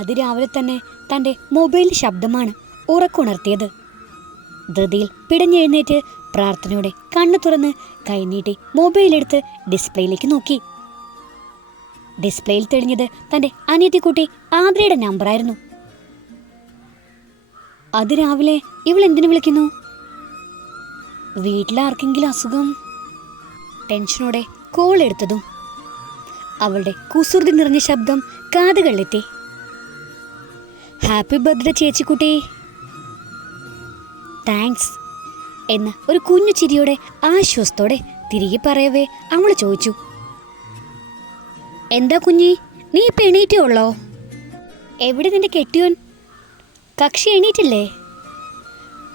അതിരാവിലെ തന്നെ തന്റെ മൊബൈൽ ശബ്ദമാണ് ഉറക്കുണർത്തിയത്. ധൃതിയിൽ പിടഞ്ഞെഴുന്നേറ്റ് പ്രാർത്ഥനയോടെ കണ്ണു തുറന്ന് കൈനീട്ടി മൊബൈലെടുത്ത് ഡിസ്പ്ലേയിലേക്ക് നോക്കി. ഡിസ്പ്ലേയിൽ തെളിഞ്ഞത് തന്റെ അനിയത്തിക്കുട്ടി ആദ്രയുടെ നമ്പറായിരുന്നു. അതിരാവിലെ ഇവൾ എന്തിനു വിളിക്കുന്നു? വീട്ടിലാർക്കെങ്കിലും അസുഖം? ടെൻഷനോടെ കോൾ എടുത്തതും അവളുടെ കുസൃതി നിറഞ്ഞ ശബ്ദം കാതുകളിലെത്തി. ഹാപ്പി ബർത്ത്ഡേ ചേച്ചിക്കുട്ടി. താങ്ക്സ് എന്ന് ഒരു കുഞ്ഞു ചിരിയോടെ ആശ്വാസത്തോടെ തിരികെ പറയവേ അവൾ ചോദിച്ചു. എന്താ കുഞ്ഞി നീ ഇപ്പം എണീറ്റേ ഉള്ളോ? എവിടെ നിന്റെ കെട്ടിയോൻ? കക്ഷി എണീറ്റില്ലേ?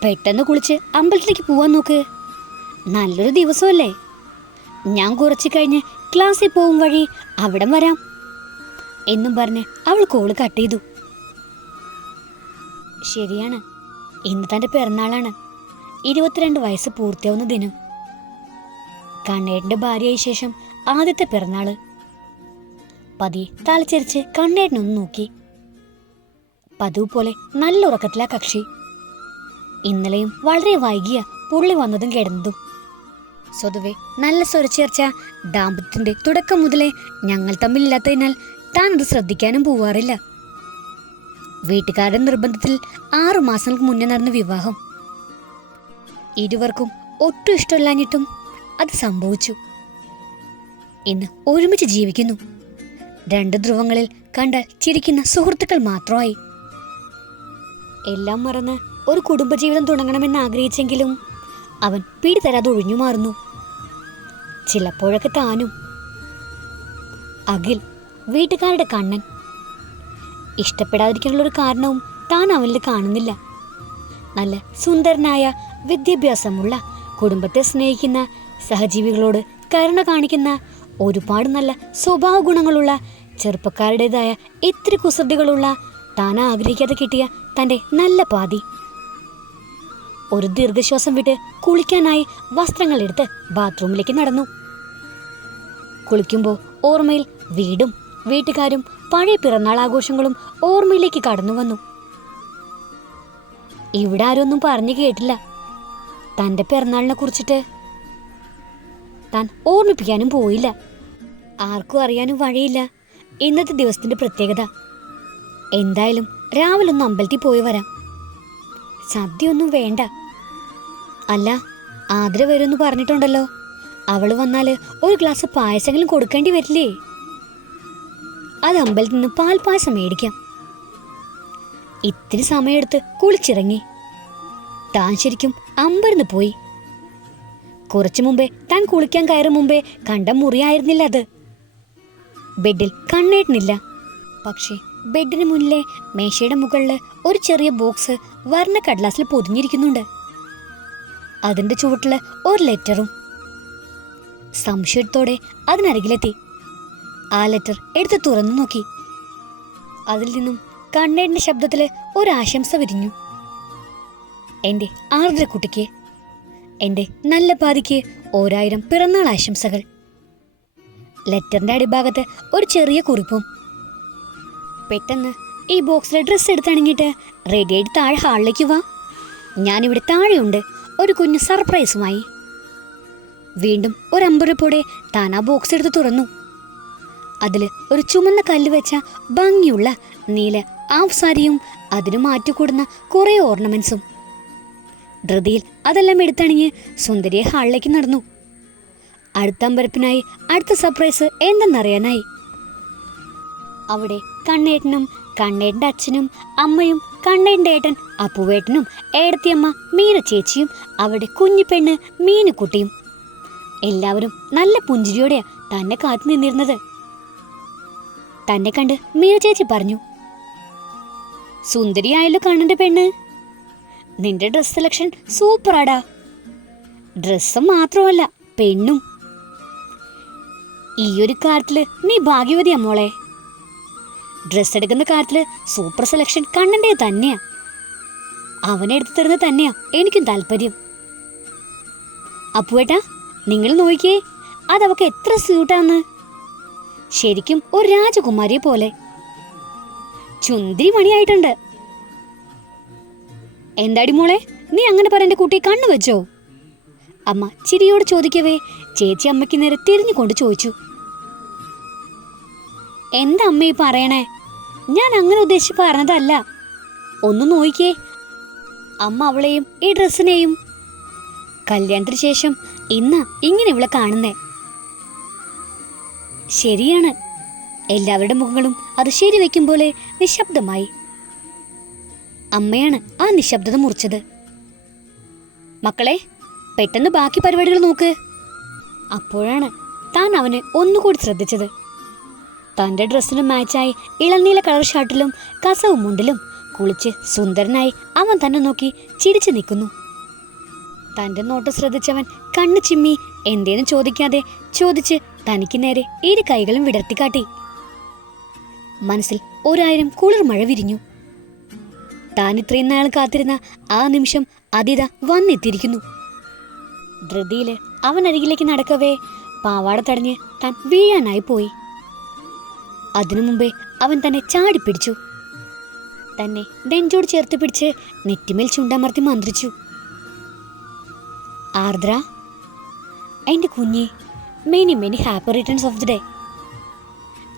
പെട്ടെന്ന് കുളിച്ച് അമ്പലത്തിലേക്ക് പോവാൻ നോക്ക്. നല്ലൊരു ദിവസമല്ലേ? ഞാൻ കുറച്ച് കഴിഞ്ഞ് ക്ലാസ്സിൽ പോകും വഴി അവിടം വരാം. എന്നും പറഞ്ഞ് അവൾ കോൾ കട്ട് ചെയ്തു. ശരിയാണ്. ഇന്ന് തന്റെ പിറന്നാളാണ്. ഇരുപത്തിരണ്ട് വയസ്സ് പൂർത്തിയാവുന്ന ദിനം. കണ്ണേട്ടന്റെ ഭാര്യയായ ശേഷം ആദ്യത്തെ പിറന്നാൾ. പതിയെ തലച്ചരിച്ച് കണ്ണേട്ടനൊന്ന് നോക്കി. പതിവ് പോലെ നല്ല ഉറക്കത്തിലാ കക്ഷി. ഇന്നലെയും വളരെ വൈകിയ പുള്ളി വന്നതും കിടന്നതും. സ്വതവേ നല്ല സ്വരച്ചേർച്ച ദാമ്പത്യത്തിന്റെ തുടക്കം മുതലേ ഞങ്ങൾ തമ്മിലില്ലാത്തതിനാൽ താൻ അത് ശ്രദ്ധിക്കാനും പോവാറില്ല. വീട്ടുകാരുടെ നിർബന്ധത്തിൽ ആറു മാസങ്ങൾക്ക് മുന്നേ നടന്ന വിവാഹം. ഇരുവർക്കും ഒട്ടും ഇഷ്ടമില്ലാഞ്ഞിട്ടും അത് സംഭവിച്ചു. ഇന്ന് ഒരുമിച്ച് ജീവിക്കുന്നു. രണ്ട് ധ്രുവങ്ങളിൽ കണ്ടാൽ ചിരിക്കുന്ന സുഹൃത്തുക്കൾ മാത്രമായി. എല്ലാം മറന്ന് ഒരു കുടുംബജീവിതം തുടങ്ങണമെന്ന് ആഗ്രഹിച്ചെങ്കിലും അവൻ പിടിതരാതെ ഒഴിഞ്ഞു മാറുന്നു. ചിലപ്പോഴൊക്കെ താനും അഖിൽ വീട്ടുകാരുടെ കണ്ണൻ ഇഷ്ടപ്പെടാതിരിക്കാനുള്ള ഒരു കാരണവും താൻ അവനിൽ കാണുന്നില്ല. നല്ല സുന്ദരനായ വിദ്യാഭ്യാസമുള്ള കുടുംബത്തെ സ്നേഹിക്കുന്ന സഹജീവികളോട് കരുണ കാണിക്കുന്ന ഒരുപാട് നല്ല സ്വഭാവ ഗുണങ്ങളുള്ള ചെറുപ്പക്കാരുടേതായ ഇത്തിരി കുസൃതികളുള്ള താൻ ആഗ്രഹിക്കാതെ കിട്ടിയ തന്റെ നല്ല പാതി. ഒരു ദീർഘശ്വാസം വിട്ട് കുളിക്കാനായി വസ്ത്രങ്ങൾ എടുത്ത് ബാത്റൂമിലേക്ക് നടന്നു. കുളിക്കുമ്പോൾ ഓർമ്മയിൽ വീടും വീട്ടുകാരും പഴയ പിറന്നാൾ ആഘോഷങ്ങളും ഓർമ്മയിലേക്ക് കടന്നു വന്നു. ഇവിടെ ആരൊന്നും പറഞ്ഞു കേട്ടില്ല. തന്റെ പിറന്നാളിനെ കുറിച്ചിട്ട് താൻ ഓർമ്മിപ്പിക്കാനും പോയില്ല. ആർക്കും അറിയാനും വഴിയില്ല. ഇന്നത്തെ ദിവസത്തിന്റെ പ്രത്യേകത. എന്തായാലും രാവിലെ ഒന്ന് അമ്പലത്തിൽ പോയി വരാം. സദ്യയൊന്നും വേണ്ട. അല്ല ആതിര വരുമെന്ന് പറഞ്ഞിട്ടുണ്ടല്ലോ. അവൾ വന്നാൽ ഒരു ഗ്ലാസ് പായസങ്ങളും കൊടുക്കേണ്ടി വരില്ലേ? അത് അമ്പലത്തിൽ നിന്ന് പാൽപ്പായസം മേടിക്കാം. ഇത്തിരി സമയമെടുത്ത് കുളിച്ചിറങ്ങി. താൻ ശരിക്കും അമ്പരന്ന് പോയി. കുറച്ചു മുമ്പേ താൻ കുളിക്കാൻ കയറും മുമ്പേ കണ്ട മുറിയായിരുന്നില്ല അത്. ബെഡിൽ കണ്ണേട്ടുന്നില്ല പക്ഷേ ബെഡിന് മുന്നിലെ മേശയുടെ മുകളിൽ ഒരു ചെറിയ ബോക്സ് വർണ കടലാസിൽ പൊതിഞ്ഞിരിക്കുന്നുണ്ട്. അതിന്റെ ചുവട്ടിൽ ഒരു ലെറ്ററും. സംശയത്തോടെ അതിനരികിലെത്തി. ആ ലെറ്റർ എടുത്ത് തുറന്നു നോക്കി. അതിൽ നിന്നും കണ്ണേടിന്റെ ശബ്ദത്തിൽ ഒരാശംസ വിരിഞ്ഞു. എന്റെ ആർദ്രക്കുട്ടിക്ക് എന്റെ നല്ല പാതിക്ക് ഓരായിരം പിറന്നാൾ ആശംസകൾ. ലെറ്ററിന്റെ അടിഭാഗത്ത് ഒരു ചെറിയ കുറിപ്പും. പെട്ടെന്ന് ഈ ബോക്സിലെ ഡ്രസ്സ് എടുത്തണിങ്ങിട്ട് റെഡിയായിട്ട് താഴെ ഹാളിലേക്ക് വാ. ഞാനിവിടെ താഴെയുണ്ട്. ഒരു കുഞ്ഞു സർപ്രൈസുമായി വീണ്ടും ഒരമ്പരപ്പോടെ താൻ ആ ബോക്സ് എടുത്ത് തുറന്നു. അതിൽ ഒരു ചുമന്ന കല്ല് വെച്ച ഭംഗിയുള്ള നീല ആഫ് സാരിയും അതിനു മാറ്റിക്കൂടുന്ന കുറേ ഓർണമെന്റ്സും. ധൃതിയിൽ അതെല്ലാം എടുത്തണിഞ്ഞ് സുന്ദരിയെ ഹാളിലേക്ക് നടന്നു. അടുത്ത അമ്പരപ്പിനായി അടുത്ത സർപ്രൈസ് എന്തെന്നറിയാനായി. അവിടെ കണ്ണേട്ടനും കണ്ണേട്ടന്റെ അച്ഛനും അമ്മയും കണ്ണേട്ടന്റെ ഏട്ടൻ അപ്പുവേട്ടനും ഏടത്തിയമ്മ മീന ചേച്ചിയും അവിടെ കുഞ്ഞിപ്പെണ്ണ് മീനുക്കുട്ടിയും. എല്ലാവരും നല്ല പുഞ്ചിരിയോടെയാണ് തന്നെ കാത്തു നിന്നിരുന്നത്. തന്നെ കണ്ട് മീന ചേച്ചി പറഞ്ഞു സുന്ദരിയായല്ലോ കണ്ണന്റെ പെണ്ണ്. നിന്റെ ഡ്രസ് സെലക്ഷൻ സൂപ്പറാടാ. ഡ്രസ്സ് മാത്രമല്ല പെണ്ണും. ഈ ഒരു കാർട്ടിൽ നീ ഭാഗ്യവതിയാ മോളെ. ഡ്രസ് എടുക്കുന്ന കാർട്ടിൽ സൂപ്പർ സെലക്ഷൻ കണ്ണന്റെ തന്നെയാ. അവനെ എടുത്തു തരുന്നത് തന്നെയാ എനിക്കും താല്പര്യം. അപ്പുവേട്ടാ നിങ്ങൾ നോക്കിയേ അതവക്ക് എത്ര സ്യൂട്ടാന്ന് ശരിക്കും ഒരു രാജകുമാരിയെ പോലെ. ചുന്തിരി മണിയായിട്ടുണ്ട് എന്താടി മോളെ നീ അങ്ങനെ പറ എന്റെ കുട്ടി കണ്ണു വെച്ചോ? അമ്മ ചിരിയോട് ചോദിക്കവേ ചേച്ചി അമ്മയ്ക്ക് നേരെ തിരിഞ്ഞുകൊണ്ട് ചോദിച്ചു. എന്താ അമ്മ ഈ പറയണേ? ഞാൻ അങ്ങനെ ഉദ്ദേശിച്ച് പറഞ്ഞതല്ല. ഒന്ന് നോക്കിയേ. അമ്മ അവളെയും ഈ ഡ്രസ്സിനെയും. കല്യാണത്തിന് ശേഷം ഇന്നാ ഇങ്ങനെ ഇവളെ കാണുന്നേ. ശരിയാണ്. എല്ലാവരുടെ മുഖങ്ങളും അത് ശരിവെക്കും പോലെ നിശബ്ദമായി. അമ്മയാണ് ആ നിശബ്ദത മുറിച്ചത്. മക്കളെ പെട്ടെന്ന് ബാക്കി പരിപാടികൾ നോക്ക്. അപ്പോഴാണ് താൻ അവനെ ഒന്നുകൂടി ശ്രദ്ധിച്ചത്. തന്റെ ഡ്രസ്സിന് മാച്ചായി ഇളനീല കളർ ഷർട്ടിലും കസവും മുണ്ടിലും കുളിച്ച് സുന്ദരനായി അവൻ തന്നെ നോക്കി ചിരിച്ചു നിൽക്കുന്നു. തന്റെ നോട്ടം ശ്രദ്ധിച്ചവൻ കണ്ണു ചിമ്മി എന്തേന്ന് ചോദിക്കാതെ ചോദിച്ച് തനിക്ക് നേരെ ഇരു കൈകളും വിടർത്തിക്കാട്ടി മനസ്സിൽ ഒരായിരം കുളിർ മഴ വിരിഞ്ഞു. താൻ ഇത്രയും നാൾ കാത്തിരുന്ന ആ നിമിഷം അതിത വന്നെത്തിയിരിക്കുന്നു. ധൃതിയിൽ അവൻ അരികിലേക്ക് നടക്കവേ പാവാട തടഞ്ഞ് താൻ വീഴാനായി പോയി. അതിനു മുമ്പേ അവൻ തന്നെ ചാടിപ്പിടിച്ചു തന്നെ നെഞ്ചോട് ചേർത്ത് പിടിച്ച് നെറ്റിമേൽ ചുണ്ടമർത്തി മന്ത്രിച്ചു. ആർദ്ര എന്റെ കുഞ്ഞി many many happy returns of the day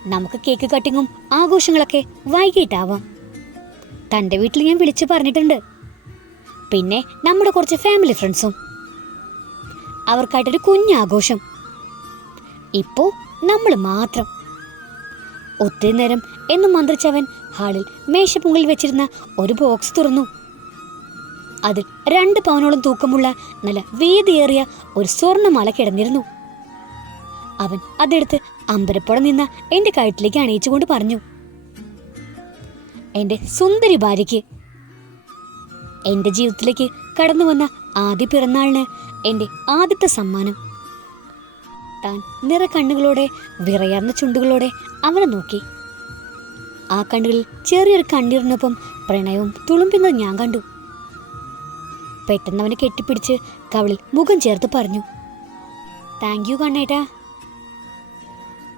നമുക്ക് കേക്ക് കട്ടിങ്ങും ആഘോഷങ്ങളൊക്കെ വൈകിട്ടാവാം. തന്റെ വീട്ടിൽ ഞാൻ വിളിച്ചു പറഞ്ഞിട്ടുണ്ട്. പിന്നെ നമ്മുടെ കുറച്ച് ഫാമിലി ഫ്രണ്ട്സും അവർക്കായിട്ടൊരു കുഞ്ഞാഘോഷം. ഇപ്പോൾ നമ്മൾ മാത്രം. ഒത്തിരി നേരം എന്ന് മന്ത്രിച്ചവൻ ഹാളിൽ മേശപ്പൊങ്കിൽ വെച്ചിരുന്ന ഒരു ബോക്സ് തുറന്നു. അതിൽ രണ്ട് പവനോളം തൂക്കമുള്ള നല്ല വീതിയേറിയ ഒരു സ്വർണമാല കിടന്നിരുന്നു. അവൻ അതെടുത്ത് അമ്പരപ്പുഴ നിന്ന എന്റെ കഴുത്തിലേക്ക് അണയിച്ചുകൊണ്ട് പറഞ്ഞു എന്റെ സുന്ദരി ഭാര്യയ്ക്ക് എന്റെ ജീവിതത്തിലേക്ക് കടന്നു വന്ന ആദ്യ പിറന്നാളിന് എന്റെ ആദ്യത്തെ സമ്മാനം. താൻ നിറ കണ്ണുകളോടെ വിറയാർന്ന ചുണ്ടുകളോടെ അവനെ നോക്കി. ആ കണ്ണുകളിൽ ചെറിയൊരു കണ്ണീറിനൊപ്പം പ്രണയവും തുളുമ്പുന്നത് ഞാൻ കണ്ടു. പെട്ടെന്ന് അവനെ കെട്ടിപ്പിടിച്ച് കവളിൽ മുഖം ചേർത്ത് പറഞ്ഞു താങ്ക് യു കണ്ണേട്ടാ.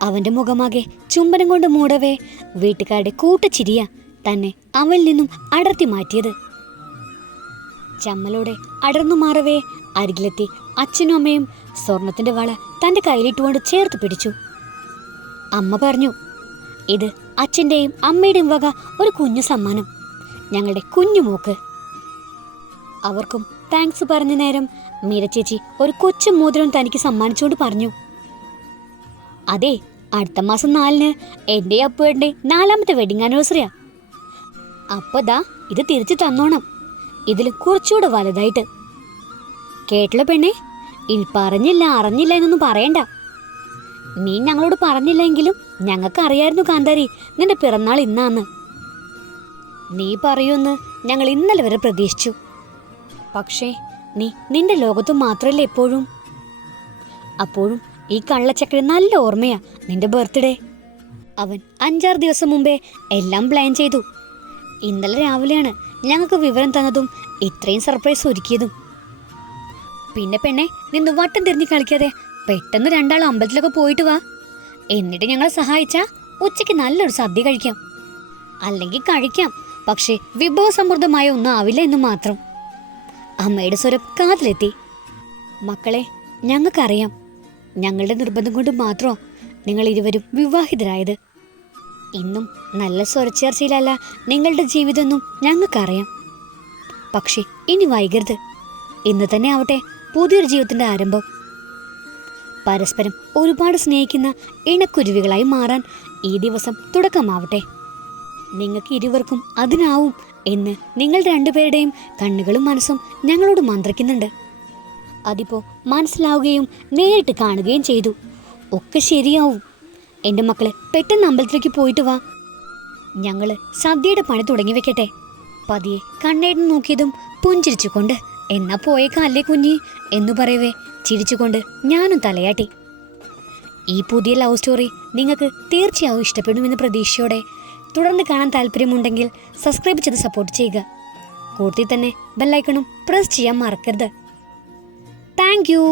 അവന്റെ മുഖമാകെ ചുംബനം കൊണ്ട് മൂടവേ. വീട്ടുകാരുടെ കൂട്ടച്ചിരിയ തന്നെ അവനിൽ നിന്നും അടർത്തി മാറ്റിയത്. ചമ്മലോടെ അടർന്നു മാറവേ. അരികിലെത്തി അച്ഛനും അമ്മയും സ്വർണത്തിന്റെ വള തന്റെ കയ്യിലിട്ടുകൊണ്ട് ചേർത്ത് പിടിച്ചു. അമ്മ പറഞ്ഞു ഇത് അച്ഛന്റെയും അമ്മയുടെയും വക ഒരു കുഞ്ഞു സമ്മാനം. ഞങ്ങളുടെ കുഞ്ഞു മൂക്ക്. അവർക്കും താങ്ക്സ് പറഞ്ഞ നേരം മീര ചേച്ചി ഒരു കൊച്ചു മോതിരം തനിക്ക് സമ്മാനിച്ചുകൊണ്ട് പറഞ്ഞു. അതെ അടുത്ത മാസം നാലിന് എന്റെ അപ്പുവേണ്ട നാലാമത്തെ വെഡിങ് ആനിവേഴ്സറിയാ അപ്പതാ ഇത് തിരിച്ചു തന്നോണം. ഇതിൽ കുറച്ചുകൂടെ വലുതായിട്ട്. കേട്ടില്ല പെണ്ണേ? ഇനി പറഞ്ഞില്ല അറിഞ്ഞില്ല എന്നൊന്നും പറയണ്ട. നീ ഞങ്ങളോട് പറഞ്ഞില്ലെങ്കിലും ഞങ്ങൾക്ക് അറിയായിരുന്നു കാന്താരി നിന്റെ പിറന്നാൾ ഇന്നാന്ന്. നീ പറയൂന്ന് ഞങ്ങൾ ഇന്നലെ വരെ പ്രതീക്ഷിച്ചു. പക്ഷേ നീ നിന്റെ ലോകത്ത് മാത്രമല്ല എപ്പോഴും? അപ്പോഴും ഈ കള്ളച്ചക്കര നല്ല ഓർമ്മയാ. നിന്റെ ബർത്ത്ഡേ. അവൻ അഞ്ചാറ് ദിവസം മുമ്പേ എല്ലാം പ്ലാൻ ചെയ്തു. ഇന്നലെ രാവിലെയാണ് ഞങ്ങൾക്ക് വിവരം തന്നതും ഇത്രയും സർപ്രൈസ് ഒരുക്കിയതും. പിന്നെ പെണ്ണെ നിന്ന് വട്ടം തിരിഞ്ഞ് കളിക്കാതെ പെട്ടെന്ന് രണ്ടാൾ അമ്പലത്തിലൊക്കെ പോയിട്ട് വാ. എന്നിട്ട് ഞങ്ങളെ സഹായിച്ചാ ഉച്ചയ്ക്ക് നല്ലൊരു സദ്യ കഴിക്കാം. അല്ലെങ്കിൽ കഴിക്കാം പക്ഷേ വിഭവസമൃദ്ധമായ ഒന്നും ആവില്ല എന്ന് മാത്രം. അമ്മയുടെ സ്വരം കാതിലെത്തി. മക്കളെ ഞങ്ങൾക്കറിയാം ഞങ്ങളുടെ നിർബന്ധം കൊണ്ട് മാത്രം നിങ്ങൾ ഇരുവരും വിവാഹിതരായത്. ഇന്നും നല്ല സ്വരച്ചേർച്ചയിലല്ല നിങ്ങളുടെ ജീവിതമൊന്നും ഞങ്ങൾക്കറിയാം. പക്ഷേ ഇനി വൈകരുത്. ഇന്ന് തന്നെ ആവട്ടെ പുതിയൊരു ജീവിതത്തിന്റെ ആരംഭം. പരസ്പരം ഒരുപാട് സ്നേഹിക്കുന്ന ഇണക്കുരുവികളായി മാറാൻ ഈ ദിവസം തുടക്കമാവട്ടെ. നിങ്ങൾക്ക് ഇരുവർക്കും അതിനാവും എന്ന് നിങ്ങൾ രണ്ടുപേരുടെയും കണ്ണുകളും മനസ്സും ഞങ്ങളോട് മന്ത്രിക്കുന്നുണ്ട്. അതിപ്പോ മനസ്സിലാവുകയും നേരിട്ട് കാണുകയും ചെയ്തു. ഒക്കെ ശരിയാവും. എന്റെ മക്കൾ പെട്ടെന്ന് അമ്പലത്തിലേക്ക് പോയിട്ട് വാ. ഞങ്ങൾ സദ്യയുടെ പണി തുടങ്ങി വെക്കട്ടെ. പതിയെ കണ്ണേടം നോക്കിയതും പുഞ്ചിരിച്ചുകൊണ്ട് എന്നാ പോയേക്കല്ലേ കുഞ്ഞി? എന്ന് പറയവേ ചിരിച്ചുകൊണ്ട് ഞാനും തലയാട്ടി. ഈ പുതിയ ലവ് സ്റ്റോറി നിങ്ങൾക്ക് തീർച്ചയായും ഇഷ്ടപ്പെടുമെന്ന് പ്രതീക്ഷയോടെ തുടർന്ന് കാണാൻ താല്പര്യമുണ്ടെങ്കിൽ സബ്സ്ക്രൈബ് ചെയ്ത് സപ്പോർട്ട് ചെയ്യുക. കൂടുതൽ തന്നെ ബെല്ലൈക്കണും പ്രസ് ചെയ്യാൻ മറക്കരുത്. Thank you